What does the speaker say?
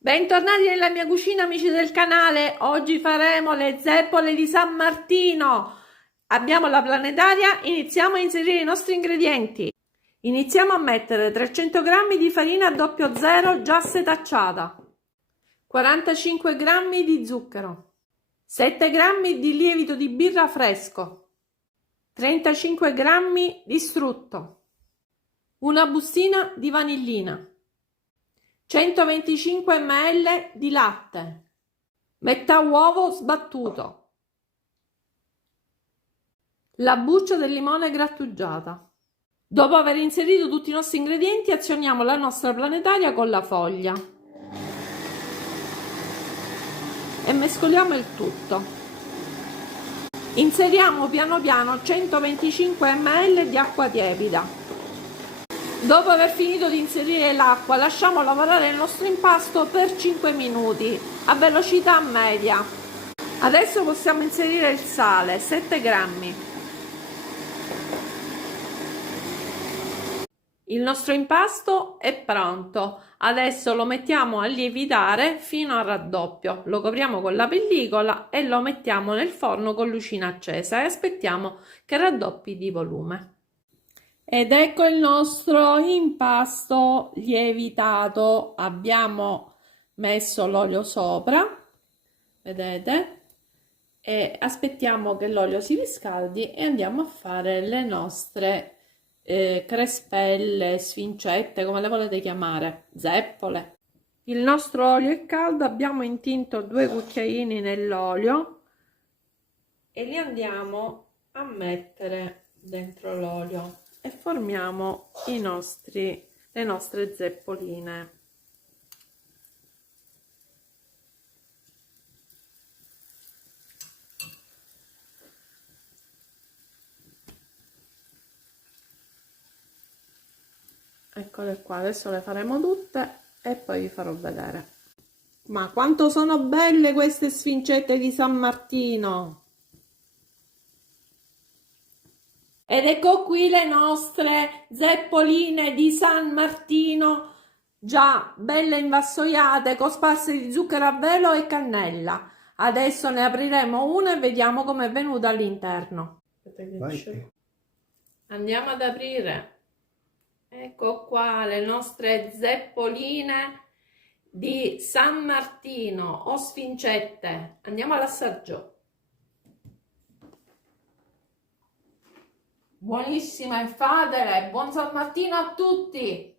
Bentornati nella mia cucina, amici del canale. Oggi faremo le zeppole di San Martino. Abbiamo la planetaria, iniziamo a inserire i nostri ingredienti. Iniziamo a mettere 300 g di farina 00 già setacciata, 45 g di zucchero, 7 g di lievito di birra fresco, 35 g di strutto, una bustina di vanillina, 125 ml di latte, metà uovo sbattuto, la buccia del limone grattugiata. Dopo aver inserito tutti i nostri ingredienti, azioniamo la nostra planetaria con la foglia e mescoliamo il tutto. Inseriamo piano piano 125 ml di acqua tiepida. Dopo aver finito di inserire l'acqua, lasciamo lavorare il nostro impasto per 5 minuti a velocità media. Adesso possiamo inserire il sale, 7 grammi. Il nostro impasto è pronto. Adesso lo mettiamo a lievitare fino al raddoppio. Lo copriamo con la pellicola e lo mettiamo nel forno con lucina accesa e aspettiamo che raddoppi di volume. Ed ecco il nostro impasto lievitato. Abbiamo messo l'olio sopra, vedete, e aspettiamo che l'olio si riscaldi e andiamo a fare le nostre crespelle, sfincette, come le volete chiamare, zeppole. Il nostro olio è caldo, abbiamo intinto 2 cucchiaini nell'olio e li andiamo a mettere dentro l'olio e formiamo le nostre zeppoline. Eccole qua, adesso le faremo tutte e poi vi farò vedere. Ma quanto sono belle queste sfincette di San Martino! Ed ecco qui le nostre zeppoline di San Martino, già belle invassoiate, cosparse di zucchero a velo e cannella. Adesso ne apriremo una e vediamo com'è venuta all'interno. Andiamo ad aprire. Ecco qua le nostre zeppoline di San Martino o sfincette. Andiamo all'assaggio. Buonissima e fatele, buon San Martino a tutti!